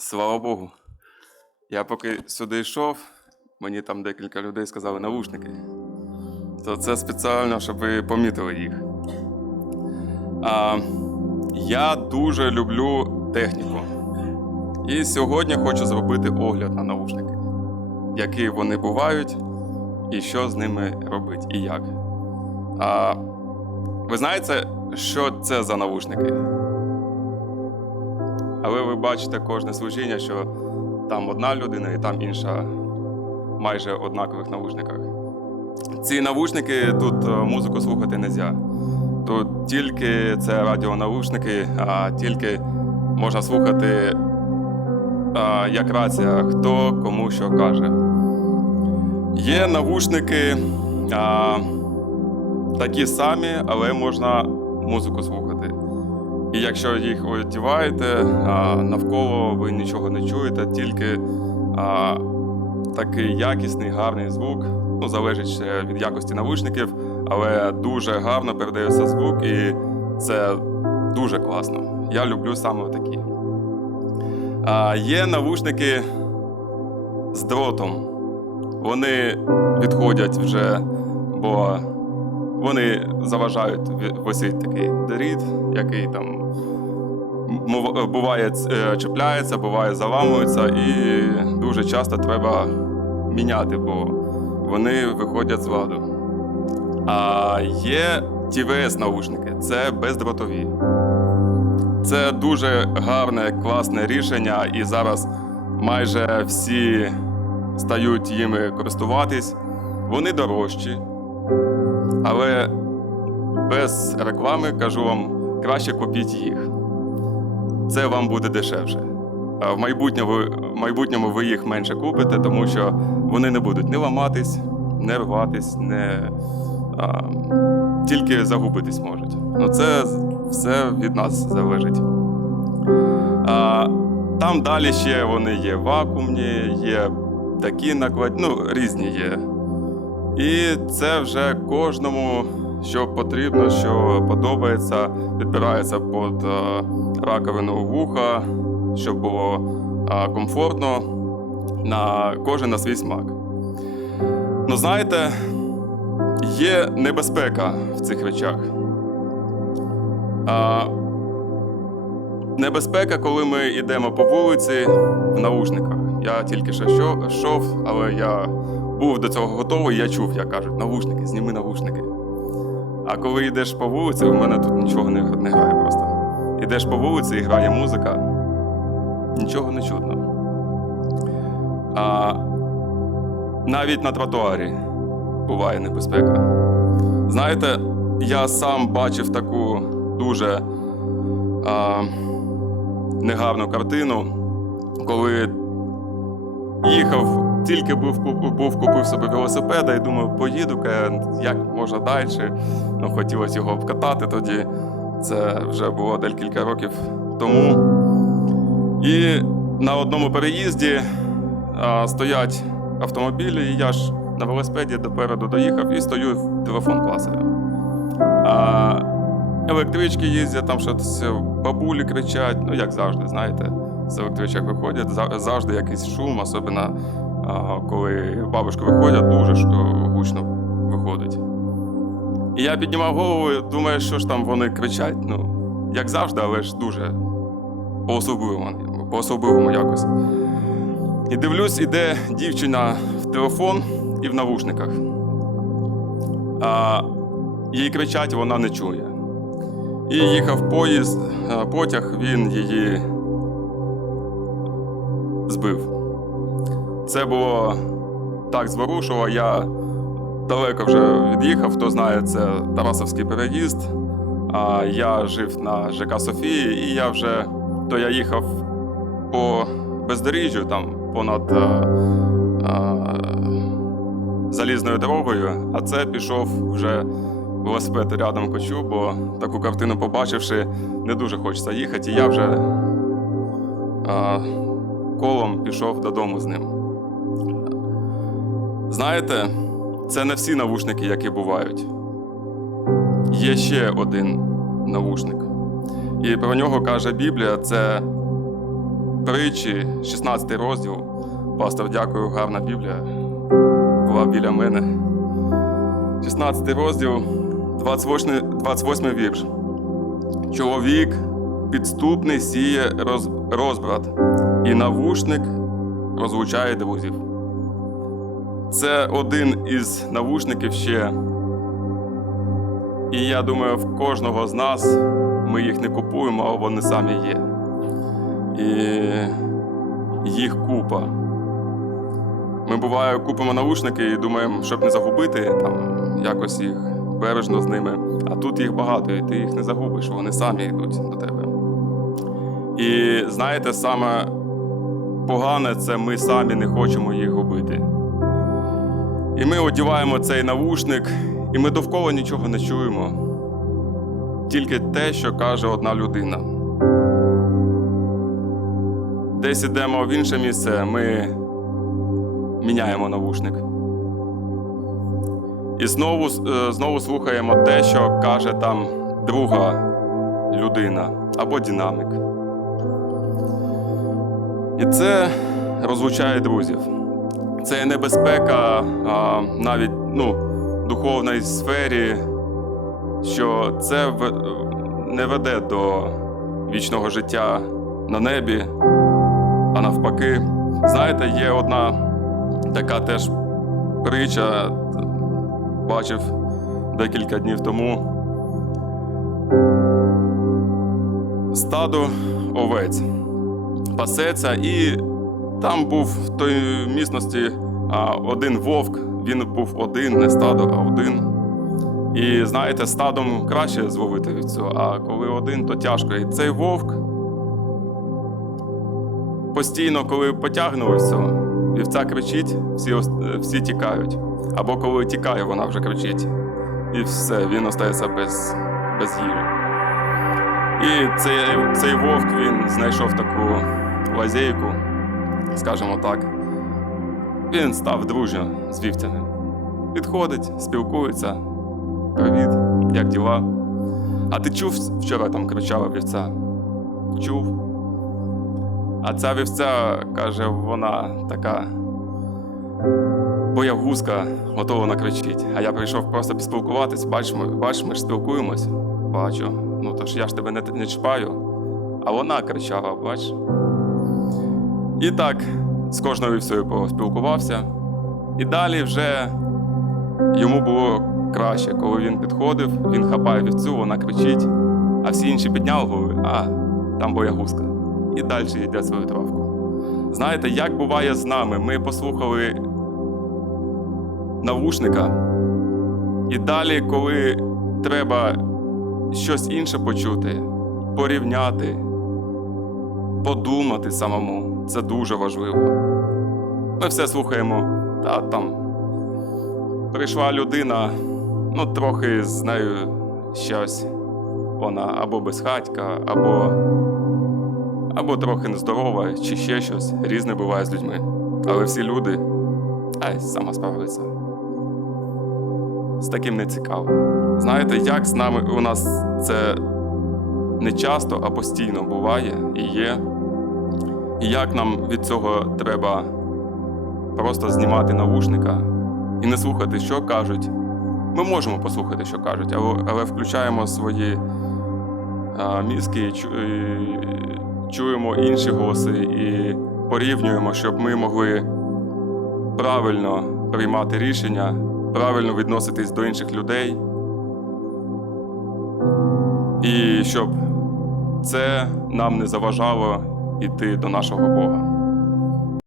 Слава Богу. Я поки сюди йшов, мені там декілька людей сказали навушники. То це спеціально, щоб ви помітили їх. А, я дуже люблю техніку. І сьогодні хочу зробити огляд на навушники. Які вони бувають, і що з ними робити, і як. А, ви знаєте, що це за навушники? Але ви бачите кожне служіння, що там одна людина і там інша майже однакових навушниках. Ці навушники тут е, музику слухати не можна. Тут тільки це радіонаушники, а тільки можна слухати а, як рація, хто кому що каже. Є навушники а, такі самі, але можна музику слухати. І якщо їх одіваєте, навколо ви нічого не чуєте, тільки такий якісний, гарний звук. Ну, залежить від якості навушників, але дуже гарно передається звук, і це дуже класно. Я люблю саме такі. А, є навушники з дротом. Вони відходять вже, бо вони заважають висить такий дріт, який там буває е, чіпляється, буває заламується, і дуже часто треба міняти, бо вони виходять з ладу. А є TVS наушники, це бездротові. Це дуже гарне, класне рішення, і зараз майже всі стають їми користуватись. Вони дорожчі, але без реклами кажу вам, краще купіть їх. Це вам буде дешевше. В майбутньому, в майбутньому ви їх менше купите, тому що вони не будуть не ламатись, не рватись, не, а, тільки загубитись можуть. Ну, це все від нас залежить. А, там далі ще вони є вакуумні, є такі накладні, ну, різні є. І це вже кожному, що потрібно, що подобається, підбирається під е, раковину вуха, щоб було е, комфортно на кожен на свій смак. Ну, знаєте, є небезпека в цих речах. А, небезпека, коли ми йдемо по вулиці в наушниках. Я тільки що- йшов, але я був до цього готовий, я чув, як кажуть, навушники, зніми навушники. А коли йдеш по вулиці, у мене тут нічого не, не грає просто. Йдеш по вулиці і грає музика, нічого не чутно. А навіть на тротуарі буває небезпека. Знаєте, я сам бачив таку дуже а, негарну картину, коли їхав, тільки був, був купив собі велосипеда і думав, поїду, як можна далі. Ну, хотілося його обкатати тоді. Це вже було декілька років тому. І на одному переїзді а, стоять автомобілі, і я ж на велосипеді допереду доїхав і стою, в телефон класив. А, електрички їздять, там щось бабулі кричать, ну як завжди, знаєте, з електричок виходять, завжди якийсь шум, особливо коли бабушки виходять, дуже е, гучно виходить. І я піднімав голову, думаю, що ж там вони кричать. Ну, як завжди, але ж дуже по-особливому, по-особливому якось. І дивлюсь, іде дівчина в телефон і в навушниках. А, їй кричать, вона не чує. І їхав поїзд, потяг, він її збив. Це було так зворушило. Я далеко вже від'їхав. Хто знає, це Тарасовський переїзд. А я жив на ЖК Софії, і я вже то я їхав по бездоріжжю, там понад а, а, залізною дорогою, а це пішов вже велосипед рядом кочу, бо таку картину побачивши, не дуже хочеться їхати. І я вже а, колом пішов додому з ним. Знаєте, це не всі навушники, які бувають. Є ще один навушник. І про нього каже Біблія: це притчі, 16 розділ. Пастор, дякую, гарна Біблія. Була біля мене. 16 розділ, 28, 28 вірш. Чоловік підступний сіє роз, розбрат, і навушник розлучає друзів. Це один із навушників ще. І я думаю, в кожного з нас ми їх не купуємо, а вони самі є. І їх купа. Ми буває купимо наушники і думаємо, щоб не загубити, там якось їх бережно з ними. А тут їх багато, і ти їх не загубиш, вони самі йдуть до тебе. І знаєте, саме погане це ми самі не хочемо їх губити. І ми одіваємо цей навушник, і ми довкола нічого не чуємо. Тільки те, що каже одна людина. Десь ідемо в інше місце, ми міняємо навушник. І знову, е, знову слухаємо те, що каже там друга людина або динамик. І це розлучає друзів. Це є небезпека а, навіть ну, в духовній сфері, що це в- не веде до вічного життя на небі, а навпаки. Знаєте, є одна така теж притча, бачив декілька днів тому. Стадо овець пасеться, і там був в той місності один вовк. Він був один, не стадо, а один. І знаєте, стадом краще зловити від цього, а коли один, то тяжко. І цей вовк постійно, коли потягне ось цього, вівця кричить, всі, всі тікають. Або коли тікає, вона вже кричить. І все, він остається без, без їжі. І цей, цей вовк він знайшов таку лазейку, скажімо так. Він став дружньо з вівцями. Підходить, спілкується. Привіт, як діла? А ти чув, вчора там кричала вівця? Чув. А ця вівця каже, вона така боягузка, готова накричить. А я прийшов просто поспілкуватись. Бач, ми, бач, ми ж спілкуємось. Бачу. Ну то ж я ж тебе не, не чіпаю. А вона кричала, бач. І так з кожною вівцею поспілкувався. І далі вже йому було краще, коли він підходив, він хапає вівцю, вона кричить, а всі інші підняли голови, а там боягузка. І далі йде свою травку. Знаєте, як буває з нами? Ми послухали навушника, і далі, коли треба щось інше почути, порівняти, подумати самому, це дуже важливо. Ми все слухаємо, та там прийшла людина, ну трохи з нею щось. Вона або безхатька, або, або трохи нездорова, чи ще щось. Різне буває з людьми. Але всі люди, ай, сама справиться. З таким не цікаво. Знаєте, як з нами у нас це не часто, а постійно буває і є. І як нам від цього треба просто знімати навушника і не слухати, що кажуть. Ми можемо послухати, що кажуть, але, включаємо свої мізки, і чуємо інші голоси і порівнюємо, щоб ми могли правильно приймати рішення, правильно відноситись до інших людей. І щоб це нам не заважало йти до нашого Бога.